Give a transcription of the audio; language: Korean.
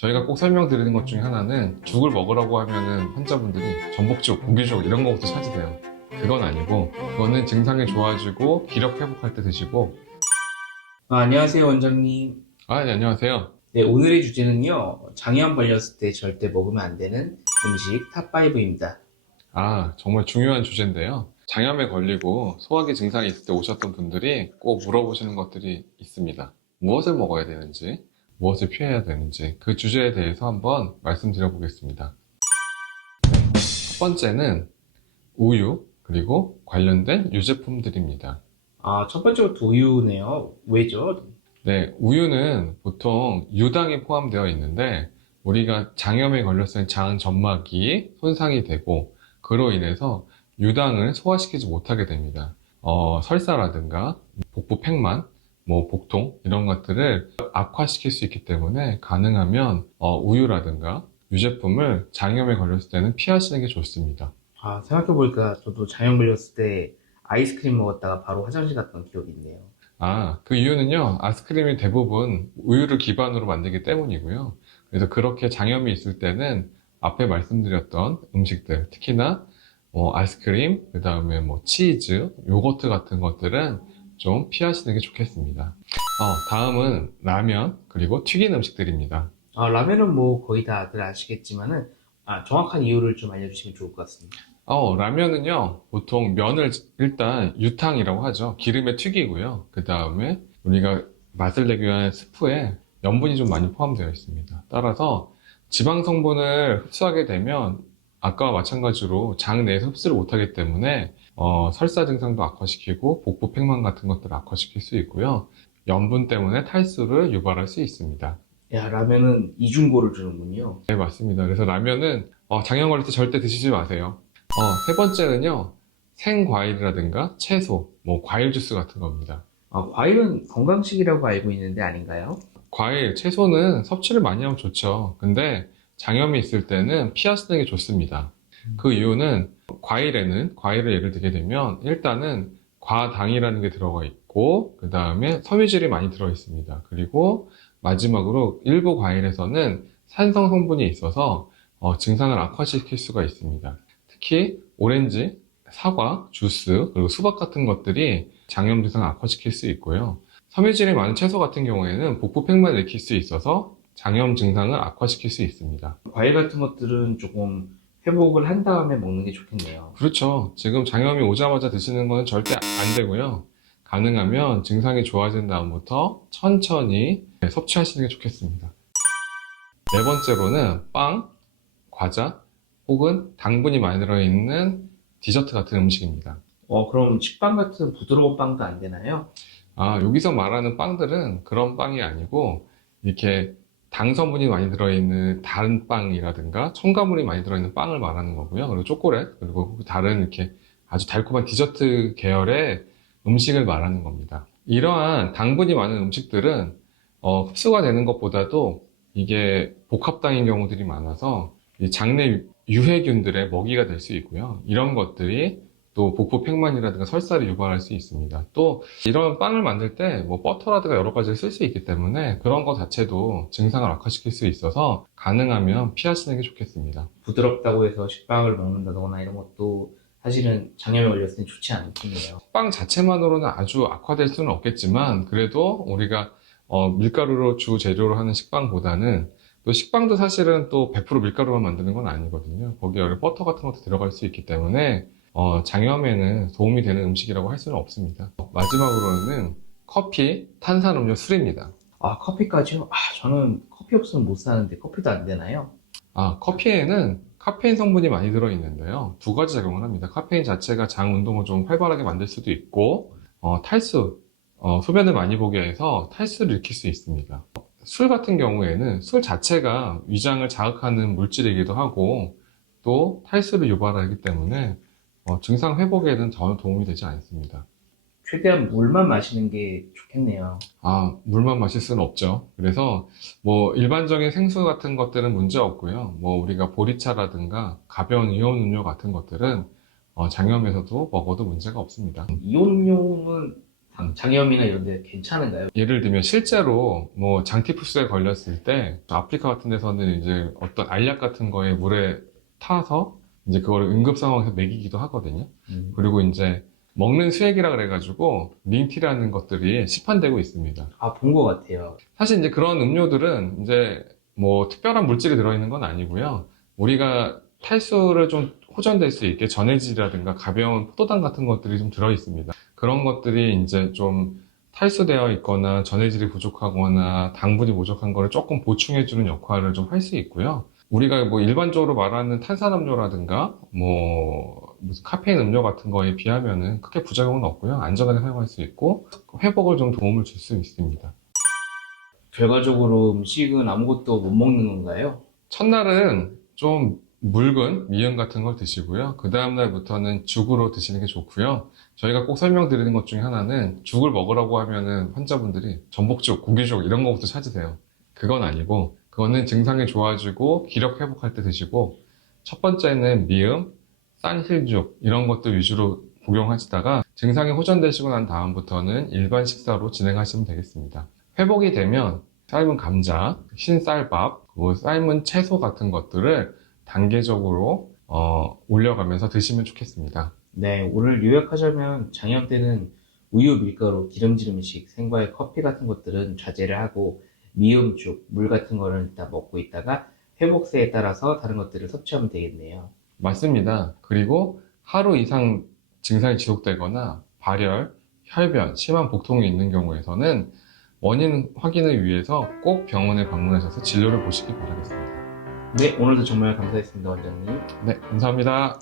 저희가 꼭 설명드리는 것 중에 하나는 죽을 먹으라고 하면은 환자분들이 전복죽, 고기죽 이런 거부터 찾으세요. 그건 아니고 그거는 증상이 좋아지고 기력 회복할 때 드시고. 안녕하세요, 원장님. 네, 안녕하세요. 네, 오늘의 주제는요, 장염 걸렸을 때 절대 먹으면 안 되는 음식 탑5입니다. 정말 중요한 주제인데요. 장염에 걸리고 소화기 증상이 있을 때 오셨던 분들이 꼭 물어보시는 것들이 있습니다. 무엇을 먹어야 되는지, 무엇을 피해야 되는지 그 주제에 대해서 한번 말씀드려 보겠습니다. 첫 번째는 우유, 그리고 관련된 유제품들입니다. 첫 번째부터 우유네요. 왜죠? 네, 우유는 보통 유당이 포함되어 있는데 우리가 장염에 걸렸을 때 장 점막이 손상이 되고 그로 인해서 유당을 소화시키지 못하게 됩니다. 설사라든가 복부 팽만, 복통 이런 것들을 악화시킬 수 있기 때문에 가능하면 우유라든가 유제품을 장염에 걸렸을 때는 피하시는 게 좋습니다. 생각해보니까 저도 장염 걸렸을 때 아이스크림 먹었다가 바로 화장실 갔던 기억이 있네요. 그 이유는요, 아이스크림이 대부분 우유를 기반으로 만들기 때문이고요. 그래서 그렇게 장염이 있을 때는 앞에 말씀드렸던 음식들, 특히나 아이스크림, 그 다음에 치즈, 요거트 같은 것들은 좀 피하시는 게 좋겠습니다. 다음은 라면, 그리고 튀긴 음식들입니다. 라면은 뭐 거의 다들 아시겠지만은, 정확한 이유를 좀 알려주시면 좋을 것 같습니다. 라면은요, 보통 면을 일단 유탕이라고 하죠. 기름에 튀기고요. 그 다음에 우리가 맛을 내기 위한 스프에 염분이 좀 많이 포함되어 있습니다. 따라서 지방 성분을 흡수하게 되면 아까와 마찬가지로 장 내에서 흡수를 못하기 때문에 설사 증상도 악화시키고 복부 팽만 같은 것들을 악화시킬 수 있고요. 염분 때문에 탈수를 유발할 수 있습니다. 야, 라면은 이중고를 주는군요. 네, 맞습니다. 그래서 라면은 장염 걸릴 때 절대 드시지 마세요. 세 번째는요, 생과일이라든가 채소, 과일 주스 같은 겁니다. 과일은 건강식이라고 알고 있는데 아닌가요? 과일, 채소는 섭취를 많이 하면 좋죠. 근데 장염이 있을 때는 피하시는 게 좋습니다. 그 이유는 과일을 예를 들게 되면 일단은 과당이라는 게 들어가 있고, 그 다음에 섬유질이 많이 들어 있습니다. 그리고 마지막으로 일부 과일에서는 산성 성분이 있어서 증상을 악화시킬 수가 있습니다. 특히 오렌지, 사과, 주스, 그리고 수박 같은 것들이 장염 증상을 악화시킬 수 있고요. 섬유질이 많은 채소 같은 경우에는 복부 팽만을 일으킬 수 있어서 장염 증상을 악화시킬 수 있습니다. 과일 같은 것들은 조금 회복을 한 다음에 먹는 게 좋겠네요. 그렇죠. 지금 장염이 오자마자 드시는 건 절대 안 되고요. 가능하면 증상이 좋아진 다음부터 천천히 섭취하시는 게 좋겠습니다. 네 번째로는 빵, 과자, 혹은 당분이 많이 들어있는 디저트 같은 음식입니다. 그럼 식빵 같은 부드러운 빵도 안 되나요? 여기서 말하는 빵들은 그런 빵이 아니고 이렇게 당 성분이 많이 들어있는 다른 빵이라든가 첨가물이 많이 들어있는 빵을 말하는 거고요. 그리고 초콜릿, 그리고 다른 이렇게 아주 달콤한 디저트 계열의 음식을 말하는 겁니다. 이러한 당분이 많은 음식들은 흡수가 되는 것보다도 이게 복합당인 경우들이 많아서 이 장내 유해균들의 먹이가 될 수 있고요. 이런 것들이 또 복부 팽만이라든가 설사를 유발할 수 있습니다. 또 이런 빵을 만들 때 버터라든가 여러 가지를 쓸 수 있기 때문에 그런 것 자체도 증상을 악화시킬 수 있어서 가능하면 피하시는 게 좋겠습니다. 부드럽다고 해서 식빵을 먹는다거나 이런 것도 사실은 장염에 걸렸을 때 좋지 않겠네요. 빵 자체만으로는 아주 악화될 수는 없겠지만 그래도 우리가 밀가루로 주 재료로 하는 식빵보다는 또 식빵도 사실은 또 100% 밀가루만 만드는 건 아니거든요. 거기에 버터 같은 것도 들어갈 수 있기 때문에 장염에는 도움이 되는 음식이라고 할 수는 없습니다. 마지막으로는 커피, 탄산음료, 술입니다. 커피까지요? 저는 커피 없으면 못 사는데 커피도 안 되나요? 커피에는 카페인 성분이 많이 들어있는데요. 두 가지 작용을 합니다. 카페인 자체가 장 운동을 좀 활발하게 만들 수도 있고, 탈수, 소변을 많이 보게 해서 탈수를 일으킬 수 있습니다. 술 같은 경우에는 술 자체가 위장을 자극하는 물질이기도 하고, 또 탈수를 유발하기 때문에 증상 회복에는 전혀 도움이 되지 않습니다. 최대한 물만 마시는 게 좋겠네요. 물만 마실 수는 없죠. 그래서 일반적인 생수 같은 것들은 문제 없고요. 우리가 보리차라든가 가벼운 이온 음료 같은 것들은 장염에서도 먹어도 문제가 없습니다. 이온 음료는 장염이나 이런 데 괜찮은가요? 예를 들면 실제로 뭐 장티푸스에 걸렸을 때 아프리카 같은 데서는 이제 어떤 알약 같은 거에 물에 타서 이제 그걸 응급 상황에서 먹이기도 하거든요. 그리고 이제 먹는 수액이라 그래가지고 린티라는 것들이 시판되고 있습니다. 아, 본 것 같아요. 사실 이제 그런 음료들은 이제 뭐 특별한 물질이 들어있는 건 아니고요. 우리가 탈수를 좀 호전될 수 있게 전해질이라든가 가벼운 포도당 같은 것들이 좀 들어있습니다. 그런 것들이 이제 좀 탈수되어 있거나 전해질이 부족하거나 당분이 부족한 거를 조금 보충해주는 역할을 좀 할 수 있고요. 우리가 뭐 일반적으로 말하는 탄산음료라든가 뭐 무슨 카페인 음료 같은 거에 비하면은 크게 부작용은 없고요. 안전하게 사용할 수 있고 회복을 좀 도움을 줄 수 있습니다. 결과적으로 음식은 아무것도 못 먹는 건가요? 첫날은 좀 묽은 미음 같은 걸 드시고요. 그 다음날부터는 죽으로 드시는 게 좋고요. 저희가 꼭 설명드리는 것 중에 하나는 죽을 먹으라고 하면은 환자분들이 전복죽, 고기죽 이런 거부터 찾으세요. 그건 아니고 그거는 증상이 좋아지고 기력 회복할 때 드시고 첫 번째는 미음, 쌀힐죽 이런 것들 위주로 복용하시다가 증상이 호전되시고 난 다음부터는 일반 식사로 진행하시면 되겠습니다. 회복이 되면 삶은 감자, 흰쌀밥, 그리고 삶은 채소 같은 것들을 단계적으로 올려가면서 드시면 좋겠습니다. 네, 오늘 요약하자면 장염 때는 우유, 밀가루, 기름진 음식, 생과일, 커피 같은 것들은 자제를 하고 미음죽, 물 같은 거는 일단 먹고 있다가 회복세에 따라서 다른 것들을 섭취하면 되겠네요. 맞습니다. 그리고 하루 이상 증상이 지속되거나 발열, 혈변, 심한 복통이 있는 경우에서는 원인 확인을 위해서 꼭 병원에 방문하셔서 진료를 보시기 바라겠습니다. 네, 오늘도 정말 감사했습니다, 원장님. 네, 감사합니다.